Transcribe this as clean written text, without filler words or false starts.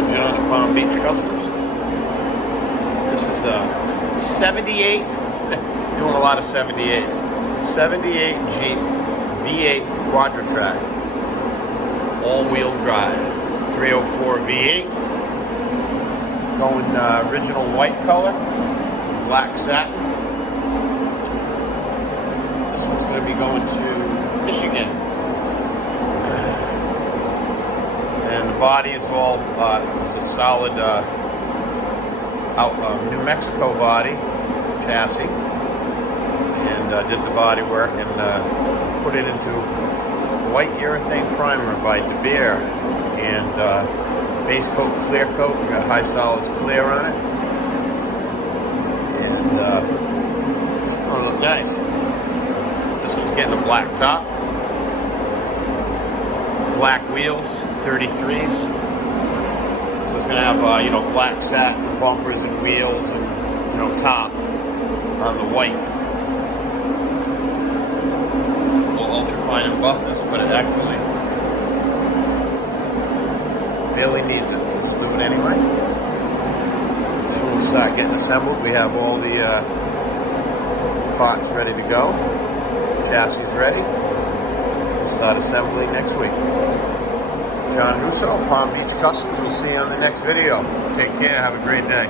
Russo, John at Palm Beach Customs. This is a 78, doing a lot of 78s. 78 Jeep V8 Quadra Trac, all-wheel drive, 304 V8, going original white color, black satin. This one's going to be going to Michigan. And the body is all it's a solid New Mexico body chassis, and did the body work and put it into white urethane primer by De Beer, and base coat, clear coat. We got high solids clear on it, and it's gonna look nice. This one's getting a black top, black wheels, 33s. So it's gonna have black satin bumpers and wheels and top on the white. A little ultra fine and buff this, but it actually barely needs it. We'll do it anyway. So we'll start getting assembled. We have all the parts ready to go. Chassis is ready. We'll start assembling next week. John Russo, Palm Beach Customs. We'll see you on the next video. Take care. Have a great day.